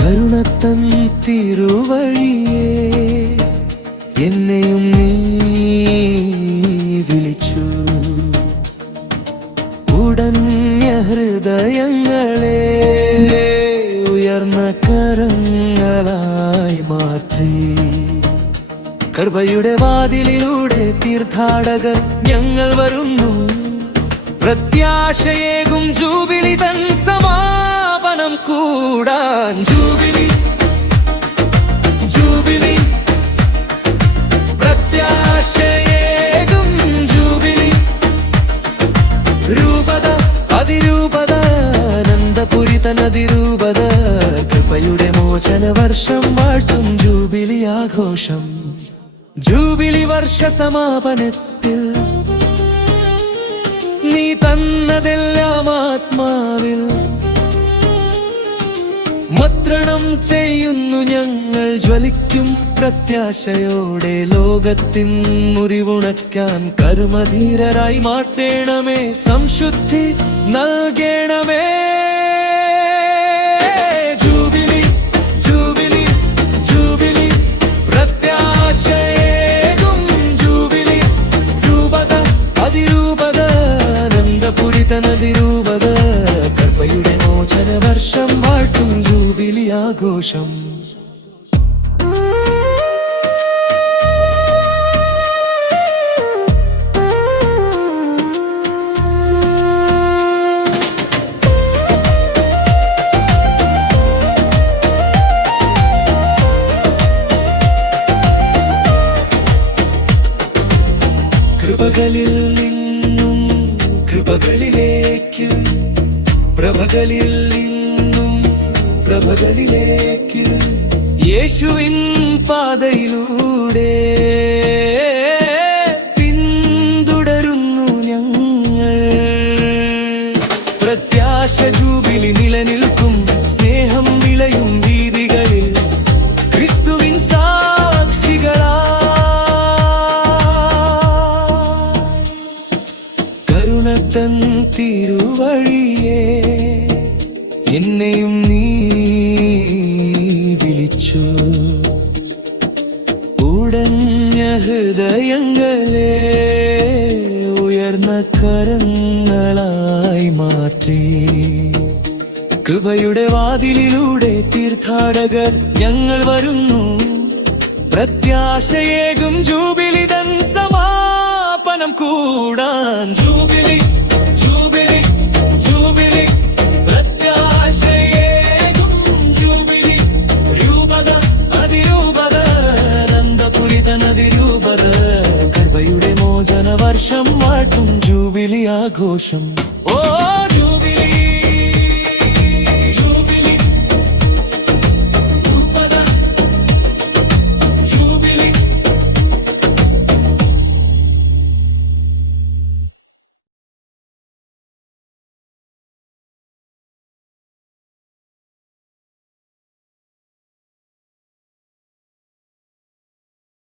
കരുണത്തൻ തിരുവഴിയേ എന്നെയും നീ വിളിച്ചു. ഉടഞ്ഞ ഹൃദയങ്ങളെ ഉയർന്ന കരങ്ങളായി മാറ്റി. കൃപയുടെ വാതിലിലൂടെ തീർത്ഥാടകർ ഞങ്ങൾ വരുന്നു. പ്രത്യാശയേകും ജൂബിലി തൻ സമാപനം കൂടാൻ. ജൂബിലി ജൂബിലി പ്രത്യാശയേകും ജൂബിലി. രൂപത അതിരൂപത അനന്തപുരി തനതിരൂപത. കൃപയുടെ മോചന വർഷം വാഴ്ത്തും ജൂബിലി ആഘോഷം. ജൂബിലി വർഷ സമാപനത്തിൽ നീ തന്നതെല്ലാം ആത്മാവിൽ മന്ത്രണം ചെയ്യുന്നു ഞങ്ങൾ. ജ്വലിക്കും പ്രത്യാശയോടെ ലോകത്തിൻ മുറിവുണക്കാൻ കർമ്മധീരരായി മാറ്റേണമേ. സംശുദ്ധി നൽകേണമേ. ജൂബിലി ജൂബിലി ജൂബിലി പ്രത്യാശയേകും ജൂബിലി. രൂപത അതിരൂപത അനന്തപുരി തനതിരൂപത. കൃപയുടെ മോചന വർഷം വാഴ്ത്തും ജൂബിലി ആഘോഷം. കൃപകളിൽ നിന്നും കൃപകളിലേക്ക്, പ്രഭകളിൽ നിന്നും പ്രഭകളിലേക്ക്, യേശുവിൻ പാതയിലൂടെ പിന്തുടരുന്നു ഞങ്ങൾ. പ്രത്യാശ ജൂബിലി നിലനിൽക്കും. സ്നേഹം വിളയും വീതികളിൽ ക്രിസ്തുവിൻ സാക്ഷികളാ. കരുണത്തൻ തിരുവഴിയേ എന്നെയും നീ വിളിച്ചു. ഉടഞ്ഞ ഹൃദയങ്ങളെ ഉയർന്ന കരങ്ങളായി മാറ്റി. കൃപയുടെ വാതിലിലൂടെ തീർത്ഥാടകർ ഞങ്ങൾ വരുന്നു. പ്രത്യാശയേകും ജൂബിലി തൻ സമാപനം കൂടാൻ. ജൂബിലി ജൂബിലി ജൂബിലി പ്രത്യാശയേകും ജൂബിലി. രൂപത അതിരൂപത അനന്തപുരി തനതിരൂപത. കൃപയുടെ മോചന വർഷം വാഴ്ത്തും ജൂബിലി ആഘോഷം. ഓ